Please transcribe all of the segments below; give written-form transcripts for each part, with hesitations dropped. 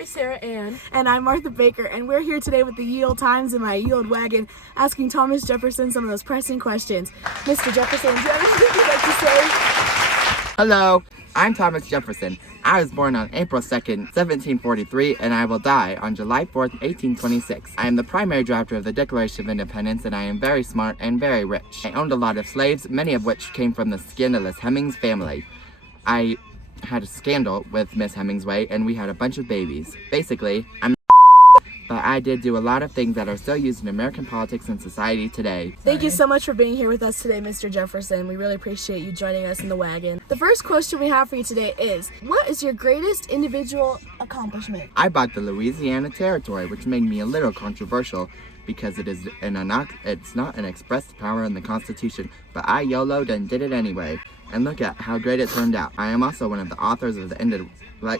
Mary Sarah Ann. And I'm Martha Baker, and we're here today with the Ye Olde Times in my Ye Olde wagon, asking Thomas Jefferson some of those pressing questions. Mr. Jefferson, do you have anything you'd like to say? Hello, I'm Thomas Jefferson. I was born on April 2nd, 1743, and I will die on July 4th, 1826. I am the primary drafter of the Declaration of Independence, and I am very smart and very rich. I owned a lot of slaves, many of which came from the scandalous Hemmings family. I had a scandal with Miss Hemingway, and we had a bunch of babies. Basically, I'm but I did do a lot of things that are still used in American politics and society today. Thank you so much for being here with us today, Mr. Jefferson. We really appreciate you joining us in the wagon. The first question we have for you today is, what is your greatest individual accomplishment? I bought the Louisiana Territory, which made me a little controversial because it's not an expressed power in the Constitution, but I YOLO'd and did it anyway. And look at how great it turned out. I am also one of the authors of the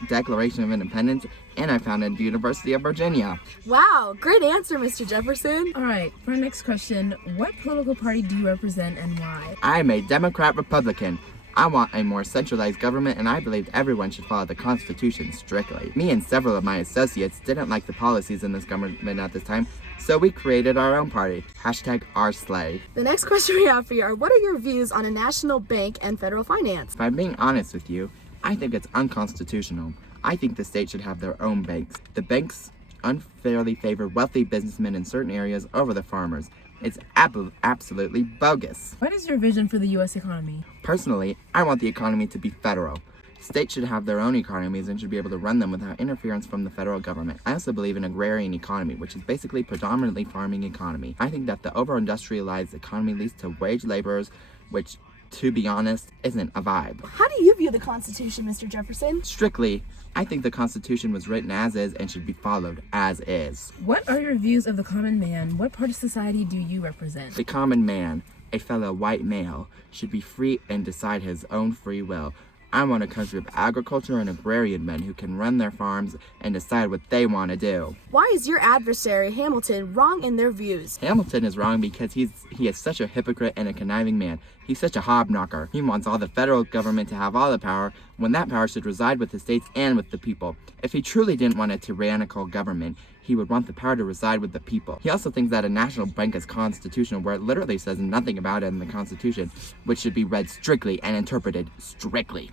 Declaration of Independence, and I founded the University of Virginia. Wow, great answer, Mr. Jefferson. All right, for our next question, what political party do you represent and why? I'm a Democrat Republican. I want a more centralized government, and I believe everyone should follow the Constitution strictly. Me and several of my associates didn't like the policies in this government at this time, so we created our own party. #OurSlay. The next question we have for you are, what are your views on a national bank and federal finance? If I'm being honest with you, I think it's unconstitutional. I think the state should have their own banks. The banks unfairly favor wealthy businessmen in certain areas over the farmers. It's absolutely bogus. What is your vision for the U.S. economy? Personally, I want the economy to be federal. States should have their own economies and should be able to run them without interference from the federal government. I also believe in agrarian economy, which is basically predominantly farming economy. I think that the over-industrialized economy leads to wage laborers, which, to be honest, isn't a vibe. How do you view the Constitution, Mr. Jefferson? Strictly, I think the Constitution was written as is and should be followed as is. What are your views of the common man? What part of society do you represent? The common man, a fellow white male, should be free and decide his own free will. I want a country of agriculture and agrarian men who can run their farms and decide what they want to do. Why is your adversary, Hamilton, wrong in their views? Hamilton is wrong because he is such a hypocrite and a conniving man. He's such a hobknocker. He wants all the federal government to have all the power when that power should reside with the states and with the people. If he truly didn't want a tyrannical government, he would want the power to reside with the people. He also thinks that a national bank is constitutional, where it literally says nothing about it in the Constitution, which should be read strictly and interpreted strictly.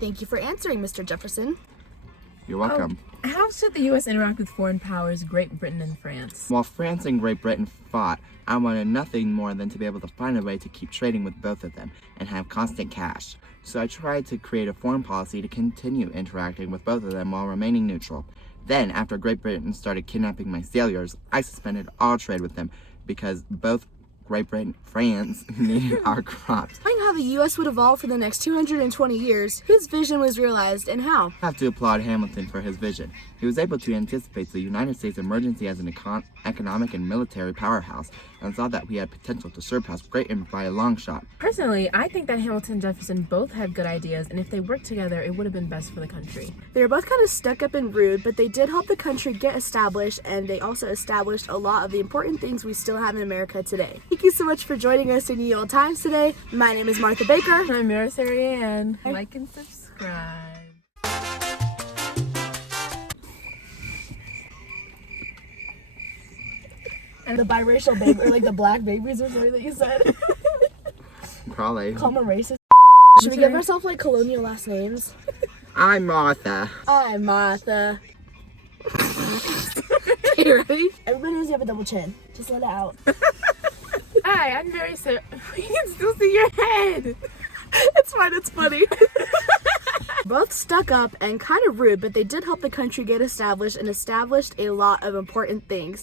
Thank you for answering, Mr. Jefferson. You're welcome. How should the U.S. interact with foreign powers, Great Britain and France? While France and Great Britain fought, I wanted nothing more than to be able to find a way to keep trading with both of them and have constant cash. So I tried to create a foreign policy to continue interacting with both of them while remaining neutral. Then, after Great Britain started kidnapping my sailors, I suspended all trade with them because both Great Britain, France needed our crops. Knowing how the U.S. would evolve for the next 220 years, whose vision was realized and how? I have to applaud Hamilton for his vision. He was able to anticipate the United States' emergency as an economic and military powerhouse and saw that we had potential to surpass Great Britain by a long shot. Personally, I think that Hamilton and Jefferson both had good ideas, and if they worked together, it would have been best for the country. They were both kind of stuck up and rude, but they did help the country get established, and they also established a lot of the important things we still have in America today. Thank you so much for joining us in Ye Olde Times today. My name is Martha Baker. I'm Mary Sarah Ann. Like and subscribe. And the biracial baby, or like the black babies or something that you said. Probably. Call them a racist. Should we give ourselves like colonial last names? I'm Martha. I'm Martha. Okay, ready? Everybody knows you have a double chin. Just let it out. Hi, I'm Mary Sarah. You can still see your head. It's fine, it's funny. Both stuck up and kind of rude, but they did help the country get established and established a lot of important things.